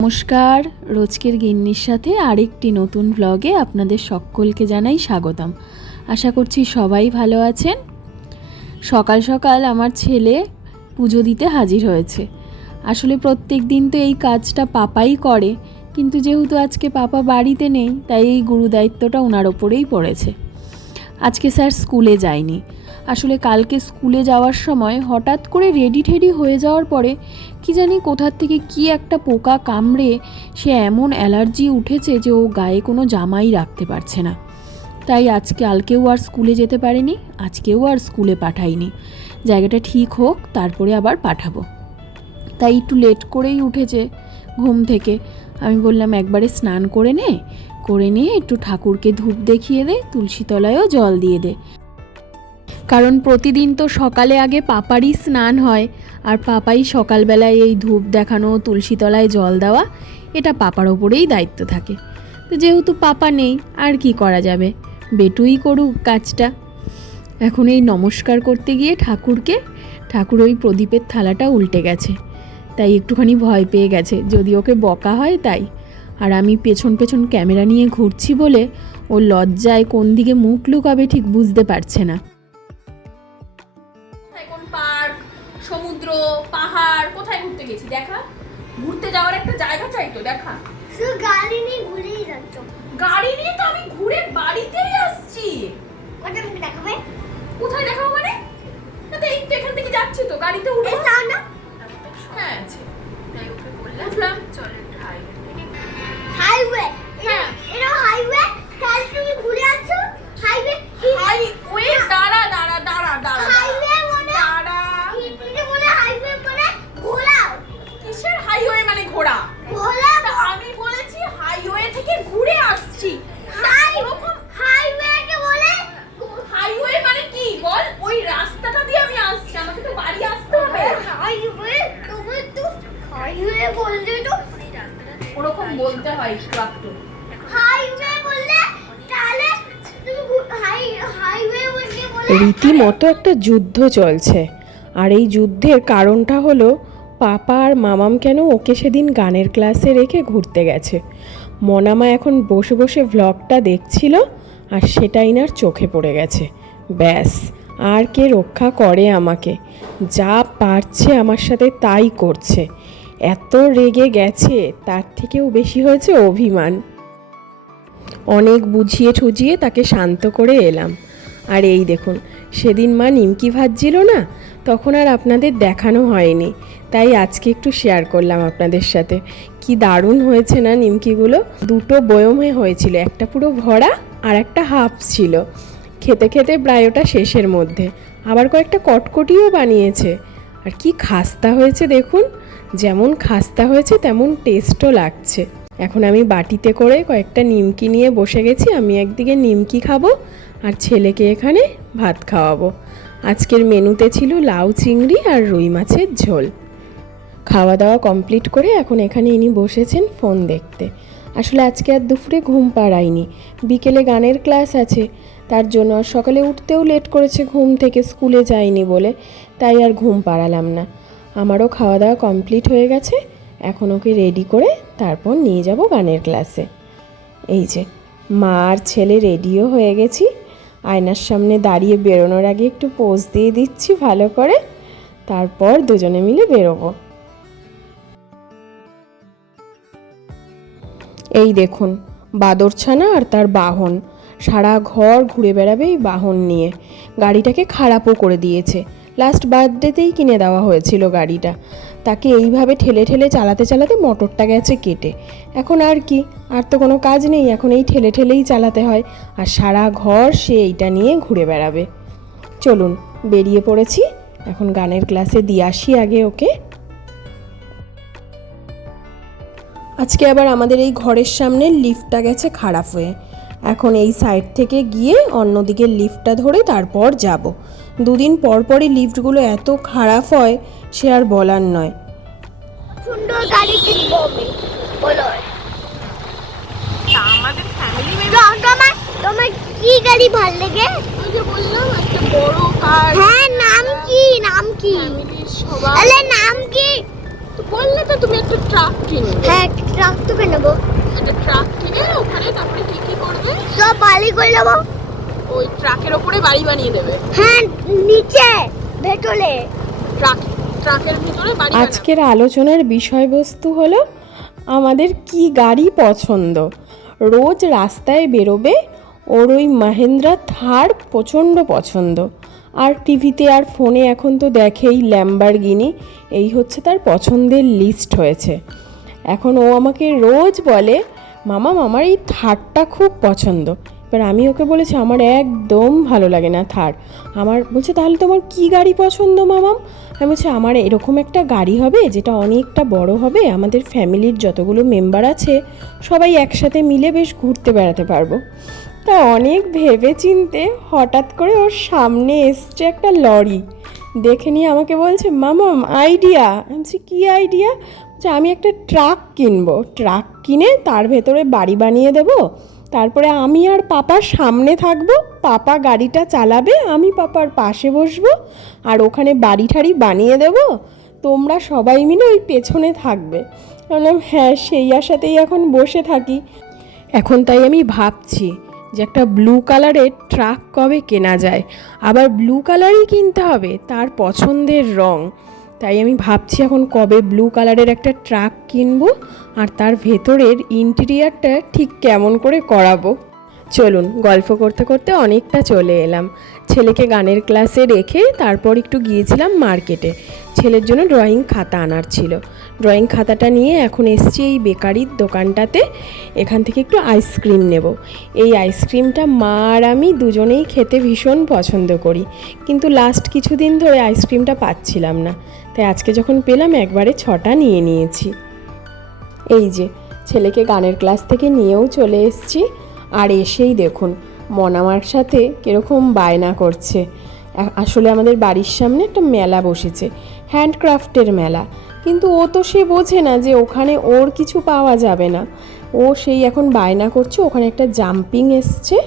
নমস্কার, রোজকের গিন্নির সাথে আরেকটি নতুন ব্লগে আপনাদের সকলকে জানাই স্বাগতম। আশা করছি সবাই ভালো আছেন। সকাল সকাল আমার ছেলে পুজো দিতে হাজির হয়েছে। আসলে প্রত্যেক দিন তো এই কাজটা পাপাই করে, কিন্তু যেহেতু আজকে পাপা বাড়িতে নেই, তাই এই গুরু দায়িত্বটা ওনার ওপরেই পড়েছে। আজকে স্যার স্কুলে যায়নি। আসলে কালকে স্কুলে যাওয়ার সময় হঠাৎ করে রেডি ঠেডি হয়ে যাওয়ার পরে কি জানি কোথার থেকে কি একটা পোকা কামড়ে সে এমন অ্যালার্জি উঠেছে যে ও গায়ে কোনো জামাই রাখতে পারছে না। তাই আজকে কালকেও আর স্কুলে যেতে পারেনি, আজকেও আর স্কুলে পাঠাইনি জায়গাটা ঠিক হোক, তারপরে আবার পাঠাবো। তাই একটু লেট করেই উঠেছে ঘুম থেকে। আমি বললাম, একবারে স্নান করে নে, করে নিয়ে একটু ঠাকুরকে ধূপ দেখিয়ে দে তুলসী তলায়ও জল দিয়ে দে। কারণ প্রতিদিন তো সকালে আগে পাপারই স্নান হয়, আর পাপাই সকালবেলায় এই ধূপ দেখানো, তুলসী তলায় জল দেওয়া, এটা পাপার ওপরেই দায়িত্ব থাকে। তো যেহেতু পাপা নেই, আর কি করা যাবে? বেটুই করুক কাজটা। এখন এই নমস্কার করতে গিয়ে ঠাকুরকে, ঠাকুর ওই প্রদীপের থালাটা উল্টে গেছে। তাই একটুখানি ভয় পেয়ে গেছে, যদি ওকে বকা হয় তাই। আর আমি পেছন পেছন ক্যামেরা নিয়ে ঘুরছি বলে ও লজ্জায় কোন দিকে মুখ লুকাবে ঠিক বুঝতে পারছে না। গেছি দেখা। ঘুরতে যাওয়ার একটা জায়গা চাই তো দেখা। শুধু গাড়ি নিয়ে ঘুরেই যাচ্ছ। গাড়ি নিয়ে তো আমি ঘুরে বাড়িতেই আসছি। ওটা দেখাবে কোথায় দেখাবো মানে? না তো এই তো এখান থেকে যাচ্ছি তো গাড়িতে উঠে না। হ্যাঁ আছে বলতে হয় একটু একটু হাইওয়ে বললে তাহলে তুমি ঘু- হাই হাইওয়ে বললে রীতিমতো একটা যুদ্ধ চলছে। আর এই যুদ্ধের কারণটা হলো পাপা আর মামাম কেন ওকে সেদিন গানের ক্লাসে রেখে ঘুরতে গেছে? মনামা এখন বসে বসে ভ্লগটা দেখছিল আর সেটাই নার চোখে পড়ে গেছে। ব্যাস আর কে রক্ষা করে আমাকে? যা পারছে আমার সাথে তাই করছে। এত রেগে গেছে, তার থেকেও বেশি হয়েছে অভিমান। অনেক বুঝিয়ে ঠুজিয়ে তাকে শান্ত করে এলাম। আর এই দেখুন, সেদিন মা নিমকি ভাজছিল না, তখন আর আপনাদের দেখানো হয়নি। তাই আজকে একটু শেয়ার করলাম আপনাদের সাথে। কি দারুণ হয়েছে না নিমকিগুলো? দুটো বয়মে হয়েছিল, একটা পুরো ভরা আর একটা হাফ ছিল। খেতে খেতে প্রায় ওটা শেষের মধ্যে। আবার কয়েকটা কটকটিও বানিয়েছে। আর কি খাস্তা হয়েছে দেখুন। যেমন খাস্তা হয়েছে, তেমন টেস্টও লাগছে। এখন আমি বাটিতে করে কয়েকটা নিমকি নিয়ে বসে গেছি, আমি একদিকে নিমকি খাব আর ছেলেকে এখানে ভাত খাওয়াবো। আজকের মেনুতে ছিল লাউ চিংড়ি আর রুই মাছের ঝোল। খাওয়া দাওয়া কমপ্লিট করে এখন এখানে ইনি বসেছেন ফোন দেখতে। আসলে আজকে আর দুপুরে ঘুম পাড়ায়নি। বিকেলে গানের ক্লাস আছে, তার জন্য সকালে উঠতেও লেট করেছে, ঘুম থেকে স্কুলে যায়নি বলে, তাই আর ঘুম পাড়ালাম না। আমারও খাওয়া দাওয়া কমপ্লিট হয়ে গেছে এখন ওকে রেডি করে তারপর নিয়ে যাব গানের ক্লাসে। এই যে, মা আর ছেলে রেডিও হয়ে গেছি, আয়নার সামনে দাঁড়িয়ে বেরোনোর আগে একটু পোজ দিয়ে দিচ্ছি ভালো করে, তারপর দুজনে মিলে বেরোবো। এই দেখুন, বাদরছানা আর তার বাহন, সারা ঘর ঘুরে বেড়াবে এই বাহন নিয়ে। গাড়িটাকে খারাপও করে দিয়েছে লাস্ট বার্থডেতেই কিনে দেওয়া হয়েছিল গাড়িটা। তাকে এইভাবে ঠেলে ঠেলে চালাতে চালাতে মোটরটা গেছে কেটে। এখন আর কি? আর তো কোনো কাজ নেই, এখন এই ঠেলে ঠেলেই চালাতে হয়। আর সারা ঘর সে এইটা নিয়ে ঘুরে বেড়াবে। চলুন, বেরিয়ে পড়েছি। এখন গানের ক্লাসে দিয়ে আসি আগে ওকে। আজকে আবার আমাদের এই ঘরের সামনে লিফটটা গেছে খারাপ হয়ে। এখন এই সাইড থেকে গিয়ে অন্যদিকে লিফটটা ধরে তারপর যাব। দুদিন পর পরই লিফটগুলো এত খারাপ হয় সে আর বলার নয়। সুন্দর গাড়ি কিনবো আমি বলো। আমাদের ফ্যামিলি তোমার তোমার কি গাড়ি ভালো লাগে? ওই যে বললাম একটা বড় কার হ্যাঁ নাম কি নাম কি? আরে নাম কি? তো বললে তো তুমি একটা ট্রাক কিনবে। হ্যাঁ ট্রাক তো নেব। একটা ট্রাক কিনে ওখানে তারপরে কি কি করবে? সব বালি করে নেব। ওই ট্রাকের ওপরে বাড়ি বানিয়ে দেবে। হ্যাঁ নিচে ভেতরে। ট্রাক ট্রাকের ভিতরে বাড়ি আজকের আলোচনার বিষয়বস্তু হলো আমাদের কি গাড়ি পছন্দ। রোজ রাস্তায় বেরোবে ওর ওই মাহেন্দ্রা থার প্রচণ্ড পছন্দ। আর টিভিতে আর ফোনে এখন তো দেখেই ল্যাম্বারগিনি এই হচ্ছে তার পছন্দের লিস্ট হয়েছে। এখন ও আমাকে রোজ বলে মামা মামার এই থারটা খুব পছন্দ। এবার আমি ওকে বলেছি, আমার একদম ভালো লাগে না, থার। আমার বলছে, তাহলে তোমার কি গাড়ি পছন্দ, মামাম? আমি বলছি, আমার এরকম একটা গাড়ি হবে যেটা অনেকটা বড় হবে, আমাদের ফ্যামিলির যতগুলো মেম্বার আছে, সবাই একসাথে মিলে বেশ ঘুরতে বেড়াতে পারব। তা অনেক ভেবে চিনতে হঠাৎ করে ওর সামনে এসছে একটা লরি। দেখে নিয়ে আমাকে বলছে, মামাম আইডিয়া আমি বলছি, কী আইডিয়া যে আমি একটা ট্রাক কিনবো। ট্রাক কিনে তার ভেতরে বাড়ি বানিয়ে দেবো। তারপরে আমি আর পাপা সামনে থাকব। পাপা গাড়িটা চালাবে, আমি পাপার পাশে বসবো আর ওখানে বাড়ি ঠাড়ি বানিয়ে দেবো। তোমরা সবাই মিলে ওই পেছনে থাকবে। বললাম হ্যাঁ সেই আশাতেই এখন বসে থাকি। এখন তাই আমি ভাবছি। যে একটা ব্লু কালারের ট্রাক কবে কেনা যায়। আবার ব্লু কালারই কিনতে হবে, তার পছন্দের রং। তাই আমি ভাবছি এখন কবে ব্লু কালারের একটা ট্রাক কিনবো, আর তার ভেতরের ইন্টেরিয়ারটা ঠিক কেমন করে করাবো। চলুন, গল্প করতে করতে অনেকটা চলে এলাম। ছেলেকে গানের ক্লাসে রেখে তারপর একটু গিয়েছিলাম মার্কেটে ছেলের জন্য ড্রয়িং খাতা আনার ছিল। ড্রয়িং খাতাটা নিয়ে এখন এসছি এই বেকারির দোকানটাতে। এখান থেকে একটু আইসক্রিম নেব। এই আইসক্রিমটা মা আর আমি দুজনেই খেতে ভীষণ পছন্দ করি। কিন্তু লাস্ট কিছুদিন ধরে আইসক্রিমটা পাচ্ছিলাম না। তাই আজকে যখন পেলাম, একবারে ছটা নিয়ে নিয়েছি। এই যে, ছেলেকে গানের ক্লাস থেকে নিয়েও চলে এসছি। আর এসেই দেখুন, মনামার সাথে কীরকম বায়না করছে। আসলে আমাদের বাড়ির সামনে একটা মেলা বসেছে। হ্যান্ডক্রাফটের মেলা। কিন্তু ও তো সে বোঝে না যে ওখানে ওর কিছু পাওয়া যাবে না। ও সেই এখন বায়না করছে, ওখানে একটা জাম্পিং এসছে,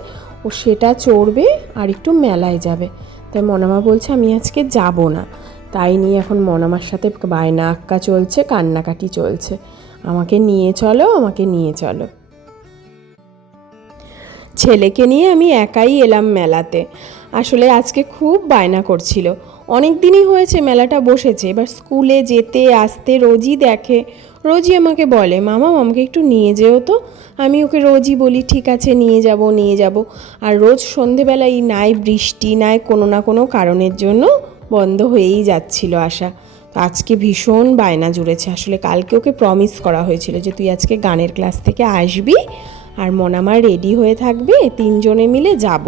ও সেটা চড়বে আর একটু মেলায় যাবে। তাই মনামা বলছে, আমি আজকে যাব না। তাই নিয়ে এখন মনামার সাথে বায়না আক্কা চলছে, কান্নাকাটি চলছে। আমাকে নিয়ে চলো, আমাকে নিয়ে চলো। ছেলেকে নিয়ে আমি একাই এলাম মেলাতে। আসলে আজকে খুব বায়না করছিল। অনেক দিনই হয়েছে, মেলাটা বসেছে। এবার স্কুলে যেতে, আসতে রোজই দেখে, রোজই আমাকে বলে, মামা আমাকে একটু নিয়ে যেও তো। আমি ওকে রোজই বলি, ঠিক আছে, নিয়ে যাব নিয়ে যাব। আর রোজ সন্ধেবেলা এই নাই বৃষ্টি, নাই কোনো না কোনো কারণের জন্য বন্ধ হয়েই যাচ্ছিল তো আজকে ভীষণ বায়না জুড়েছে। আসলে কালকে ওকে প্রমিস করা হয়েছিল যে, তুই আজকে গানের ক্লাস থেকে আসবি, আর মনামার রেডি হয়ে থাকবে, তিনজনে মিলে যাব।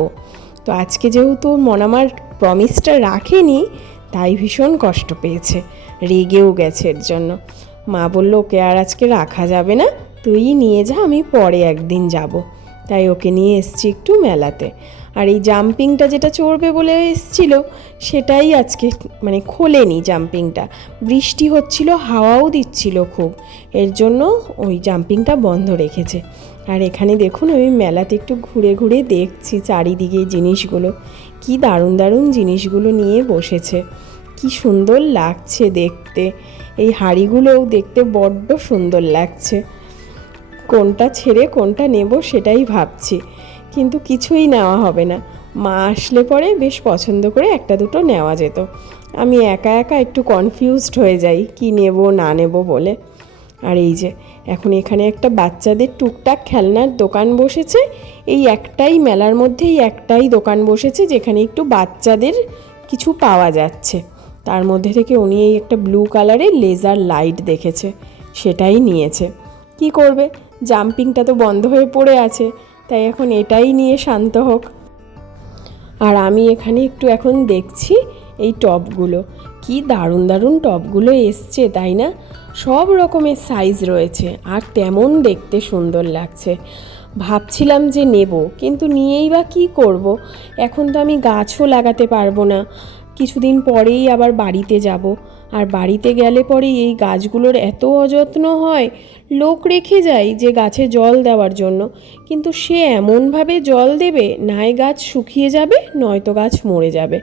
তো আজকে যেহেতু মনামার প্রমিসটা রাখেনি, তাই ভীষণ কষ্ট পেয়েছে। রেগেও গেছে এর জন্য। মা বলল, ওকে আর আজকে রাখা যাবে না, তুই নিয়ে যা, আমি পরে একদিন যাব। তাই ওকে নিয়ে এসছি একটু মেলাতে। আর এই জাম্পিংটা যেটা চড়বে বলে এসছিল, সেটাই আজকে মানে খোলেনি জাম্পিংটা বৃষ্টি হচ্ছিল, হাওয়াও দিচ্ছিল খুব। এর জন্য ওই জাম্পিংটা বন্ধ রেখেছে। আর এখানে দেখুন আমি মেলাতে একটু ঘুরে ঘুরে দেখছি চারিদিকে জিনিসগুলো। কি দারুণ দারুণ জিনিসগুলো নিয়ে বসেছে। কি সুন্দর লাগছে দেখতে। এই হাঁড়িগুলোও দেখতে বড্ড সুন্দর লাগছে। কোনটা ছেড়ে কোনটা নেব সেটাই ভাবছি। কিন্তু কিছুই নেওয়া হবে না। মা আসলে পরে বেশ পছন্দ করে একটা দুটো নেওয়া যেত। আমি একা একা একটু কনফিউজড হয়ে যাই, কি নেব না নেব বলে। আর এই যে, এখন এখানে একটা বাচ্চাদের টুকটাক খেলনার দোকান বসেছে। এই একটাই মেলার মধ্যেই একটাই দোকান বসেছে যেখানে একটু বাচ্চাদের কিছু পাওয়া যাচ্ছে। তার মধ্যে থেকে উনি এই একটা ব্লু কালারের লেজার লাইট দেখেছে, সেটাই নিয়েছে। কি করবে? জাম্পিংটা তো বন্ধ হয়ে পড়ে আছে, তাই এখন এটাই নিয়ে শান্ত হোক। আর আমি এখানে একটু এখন দেখছি এই টপগুলো। কি দারুণ দারুণ টপগুলো এসছে, তাই না? সব রকমের সাইজ রয়েছে আর তেমন দেখতে সুন্দর লাগছে। ভাবছিলাম যে নেব, কিন্তু নিয়েই বা কী করব? এখন তো আমি গাছও লাগাতে পারব না। কিছুদিন পরেই আবার বাড়িতে যাব। আর বাড়িতে গেলে পরে এই গাছগুলোর এত অযত্ন হয়, লোক রেখে যায় যে গাছে জল দেওয়ার জন্য। কিন্তু সে এমনভাবে জল দেবে, নাই গাছ শুকিয়ে যাবে, নয়তো গাছ মরে যাবে।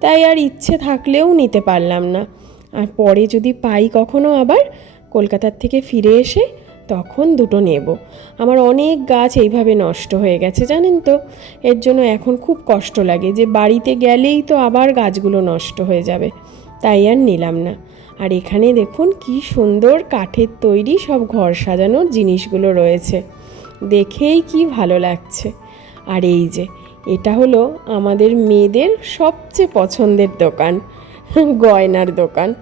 তাই আর ইচ্ছে থাকলেও নিতে পারলাম না। আর পরে যদি পাই কখনো আবার, কলকাতার থেকে ফিরে এসে তখন দুটো নেব। আমার অনেক গাছ এইভাবে নষ্ট হয়ে গেছে, জানেন তো? এর জন্য এখন খুব কষ্ট লাগে যে বাড়িতে গেলেই তো আবার গাছগুলো নষ্ট হয়ে যাবে। তাই আর নিলাম না। আর এখানে দেখুন কি সুন্দর কাঠের তৈরি সব ঘর সাজানোর জিনিসগুলো রয়েছে। দেখেই কি ভালো লাগছে। আর এই যে, এটা হলো আমাদের মেয়েদের সবচেয়ে পছন্দের দোকান। গয়নার দোকান।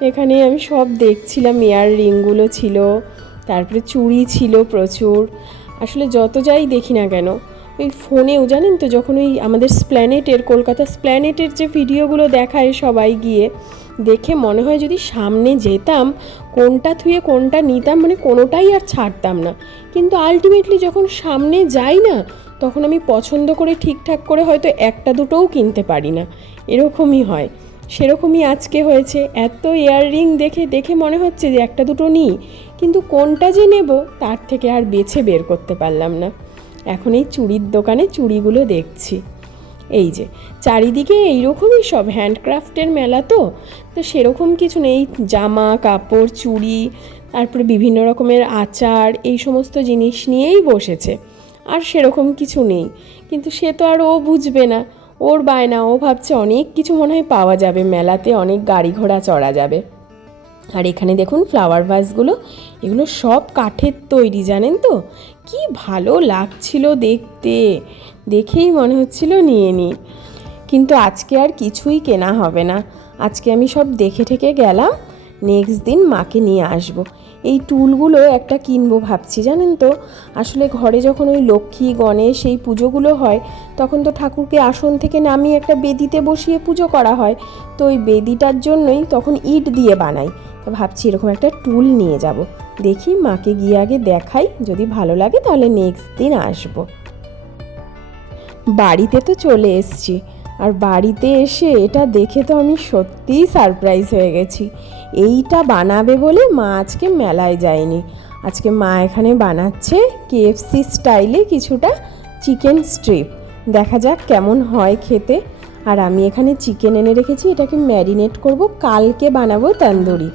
এখানে আমি সব দেখছিলাম, ইয়ার রিংগুলো ছিল, তারপরে চুড়ি ছিল প্রচুর। আসলে যত যাই দেখি না কেন, ওই ফোনেও জানেন তো, যখন ওই আমাদের স্প্ল্যানেটের কলকাতা স্প্ল্যানেটের যে ভিডিওগুলো দেখায় সবাই গিয়ে, দেখে মনে হয় যদি সামনে যেতাম, কোনটা থুয়ে কোনটা নিতাম মানে কোনোটাই আর ছাড়তাম না। কিন্তু আলটিমেটলি যখন সামনে যাই না, তখন আমি পছন্দ করে ঠিকঠাক করে হয়তো একটা দুটোও কিনতে পারি না। এরকমই হয়। সেরকমই আজকে হয়েছে। এত ইয়াররিং দেখে দেখে মনে হচ্ছে যে একটা দুটো নিই। কিন্তু কোনটা যে নেব, তার থেকে আর বেছে বের করতে পারলাম না। এখন এই চুড়ির দোকানে চুড়িগুলো দেখছি। এই যে, চারিদিকে এইরকমই সব হ্যান্ডক্রাফটের মেলা তো। তো সেরকম কিছু নেই। জামা, কাপড়, চুড়ি, তারপরে বিভিন্ন রকমের আচার, এই সমস্ত জিনিস নিয়েই বসেছে। আর সেরকম কিছু নেই। কিন্তু সে তো আর ও বুঝবে না। ওর বায়না, ও ভাবছে অনেক কিছু মনে হয় পাওয়া যাবে। মেলাতে অনেক গাড়ি ঘোড়া চড়া যাবে। আর এখানে দেখুন ফ্লাওয়ার ভাসগুলো এগুলো সব কাঠের তৈরি, জানেন তো? কি ভালো লাগছিল দেখতে। দেখেই মনে হচ্ছিল নিয়ে নি। কিন্তু আজকে আর কিছুই কেনা হবে না। আজকে আমি সব দেখে ঠেকে গেলাম। নেক্সট দিন মাকে নিয়ে আসব। এই টুলগুলো একটা কিনবো ভাবছি, জানেন তো? আসলে ঘরে যখন ওই লক্ষ্মী, গণেশ এই পুজোগুলো হয়, তখন তো ঠাকুরকে আসন থেকে নামিয়ে একটা বেদিতে বসিয়ে পুজো করা হয়। তো ওই বেদিটার জন্যই তখন ইট দিয়ে বানাই। তো ভাবছি এরকম একটা টুল নিয়ে যাব। দেখি মাকে গিয়ে আগে দেখাই, যদি ভালো লাগে তাহলে নেক্সট দিন আসব। বাড়িতে তো চলে এসছি। আর বাড়িতে এসে এটা দেখে তো আমি সত্যিই সারপ্রাইজ হয়ে গেছি। এইটা বানাবে বলে মা আজকে মেলায় যায়নি। আজকে মা এখানে বানাচ্ছে কেএফসি স্টাইলে কিছুটা চিকেন স্ট্রিপ দেখা যাক কেমন হয় খেতে। আর আমি এখানে চিকেন এনে রেখেছি, এটাকে ম্যারিনেট করব। কালকে বানাবো তন্দুরি।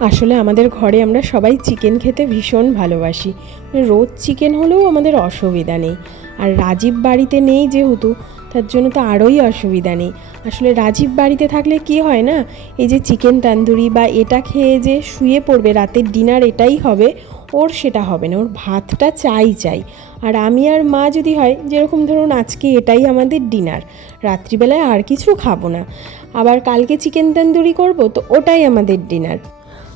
আসলে আমাদের ঘরে আমরা সবাই চিকেন খেতে ভীষণ ভালোবাসি। রোজ চিকেন হলেও আমাদের অসুবিধা নেই। আর রাজীব বাড়িতে নেই যেহেতু তার জন্য তো আরোই অসুবিধা নেই। আসলে রাজীব বাড়িতে থাকলে কি হয় না, এই যে চিকেন তান্দুরি বা এটা খেয়ে যে শুয়ে পড়বে, রাতের ডিনার এটাই হবে, ওর সেটা হবে না, ওর ভাতটা চাই চাই। আর আমি আর মা যদি হয়, যেরকম ধরুন আজকে এটাই আমাদের ডিনার, রাত্রিবেলায় আর কিছু খাব না। আবার কালকে চিকেন তান্দুরি করব, তো ওটাই আমাদের ডিনার।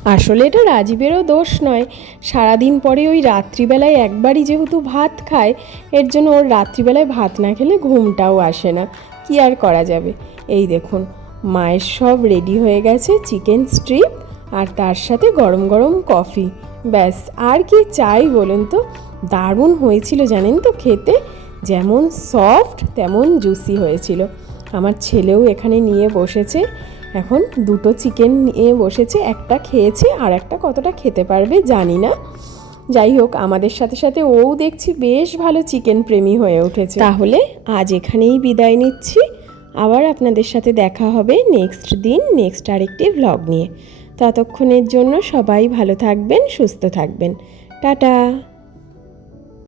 আসলে এটা রাজীবেরও দোষ নয়। সারাদিন পরে ওই রাত্রিবেলায় একবারই যেহেতু ভাত খায়, এর জন্য ওর রাত্রিবেলায় ভাত না খেলে ঘুমটাও আসে না। কি আর করা যাবে? এই দেখুন, মায়ের সব রেডি হয়ে গেছে চিকেন স্ট্রিপ আর তার সাথে গরম গরম কফি ব্যাস, আর কি চাই বলুন তো? দারুণ হয়েছিল জানেন তো খেতে? যেমন সফট তেমন জুসি হয়েছিল। আমার ছেলেও এখানে নিয়ে বসেছে। এখন দুটো চিকেন নিয়ে বসেছে, একটা খেয়েছে আর একটা কতটা খেতে পারবে জানি না। যাই হোক, আমাদের সাথে সাথে ও দেখছি বেশ ভালো চিকেন প্রেমী হয়ে উঠেছে। তাহলে আজ এখানেই বিদায় নিচ্ছি। আবার আপনাদের সাথে দেখা হবে নেক্সট দিন নেক্সট আরেকটি ভ্লগ নিয়ে। ততক্ষণের জন্য সবাই ভালো থাকবেন, সুস্থ থাকবেন। টাটা!